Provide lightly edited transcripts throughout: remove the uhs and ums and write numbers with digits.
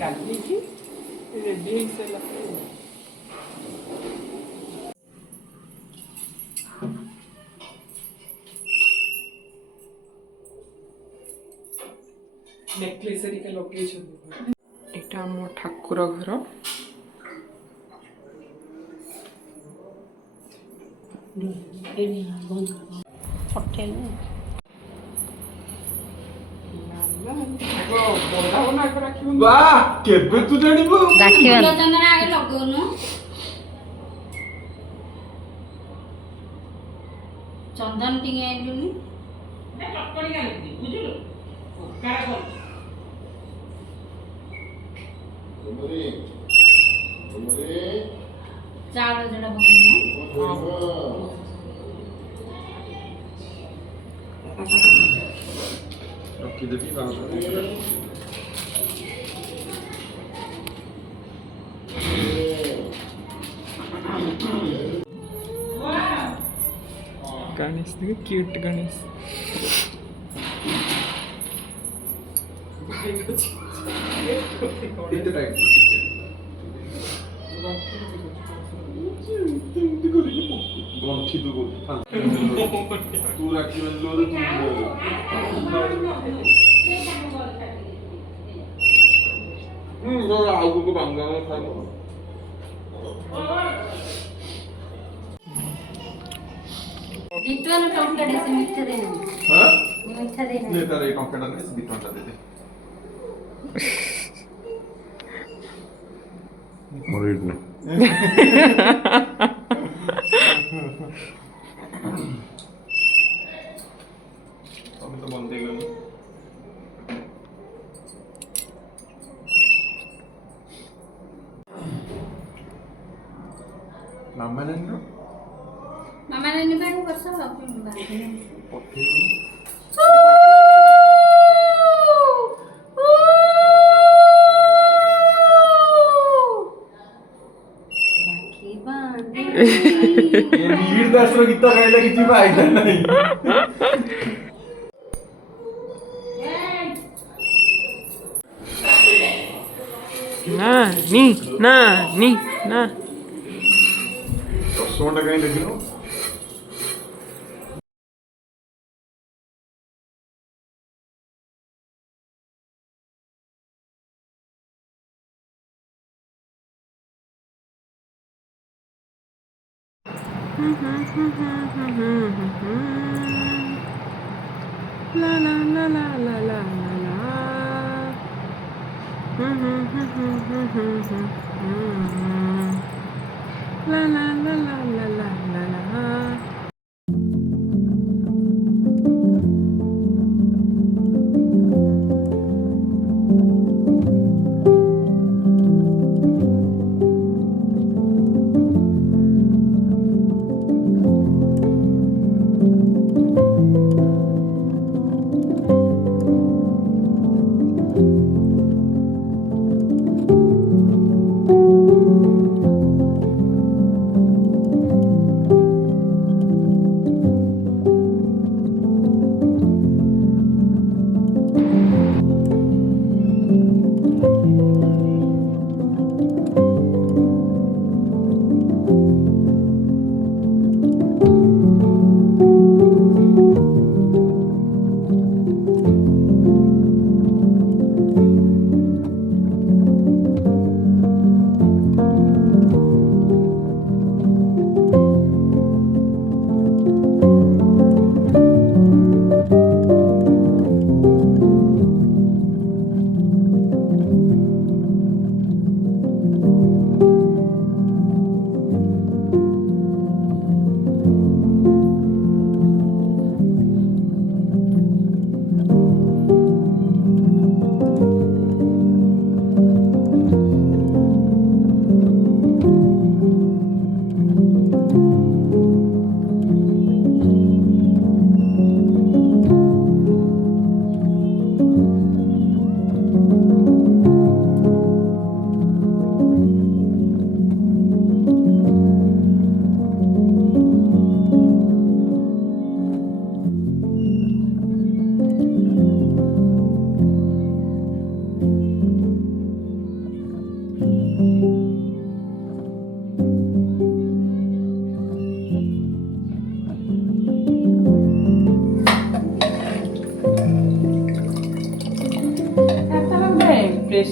ଗାଧେଇକି ରେଡ଼ି ହେଇସାରିଲା ପରେ ନେକଲେସ୍ ହେରିକା ଲଗେଇଛନ୍ତି। ଏଇଟା ଆମ ଠାକୁର ଘର। କେବେ ତୁ ଜାଣିବୁ ଚନ୍ଦନ ଟିକେ ଆଇଲୁନି ଚାଉଳ ଯୋଉଟା ପକଉନ ରଖିଦେବି गणेश देखो क्यूट गणेश। ଆଗକୁ ବାଙ୍ଗାଳ ଖାଇବ ଦିଟୁଆନ ଟଙ୍କା ଦେ ସେ ମିଠା ଦେ हां ମିଠା ଦେ ले तारे टंका दे 2 टंका दे दे मोरिड ना हम तो बंद हो गए मामा ने मामा ने निबाई वर्ष अपन बाकी ये वीर दास रो गीत गाइला किछि फायदा नहीं ना नी ना नी ना 100 টাকা দেখিলো La la la la la la la la. La la la la la la la la.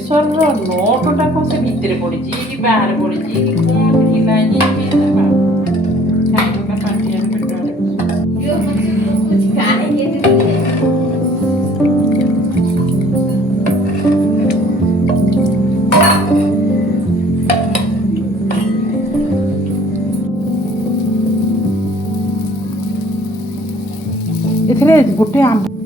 ପ୍ରେସରର ନଟଟା କ'ଣ ସେ ଭିତରେ ପଡ଼ିଛି କି ବାହାରେ ପଡ଼ିଛି କି କ'ଣ ଥିଲା ଖାଇବା ପାଟିଆରେ ପେଟରେ यो बच्चे लोग कुछ खाने के लिए ଏଥିରେ ଗୋଟେ ଆମ୍ବୁଲ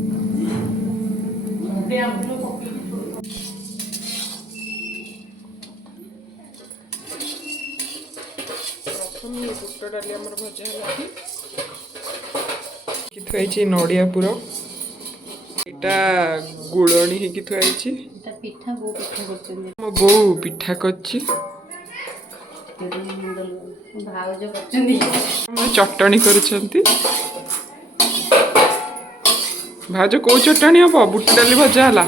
ପ୍ରଥମେ ବୁଟ ଡାଲି ଆମର ଭଜା ହେଲା ଥୁଆ ହେଇଛି ନଡ଼ିଆ ପୁର ଏଇଟା ଗୁଳଣୀ ହେଇକି ଥୁଆ ହେଇଛି এটা পিঠা বউ পিঠা করছেন ମୋ ବୋଉ ପିଠା କରିଛି ভাউজ করছেন ଆମର ଚଟଣି କରୁଛନ୍ତି ଭାଉଜ କୋଉ ଚଟଣି ହବ ବୁଟ ଡାଲି ଭଜା ହେଲା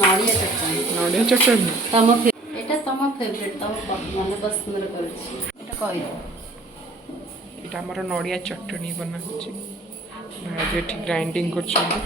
নড়িয়া চটনি ନଡ଼ିଆ ଚଟଣି এটা তোমার ফেভারিট তম মানে পছন্দ করেছি এটা কই ଏଇଟା ଆମର ନଡ଼ିଆ ଚଟଣି ବନା ହେଉଛି ଭାଉଜ ଏଠି ଗ୍ରାଇଣ୍ଡିଙ୍ଗ କରୁଛନ୍ତି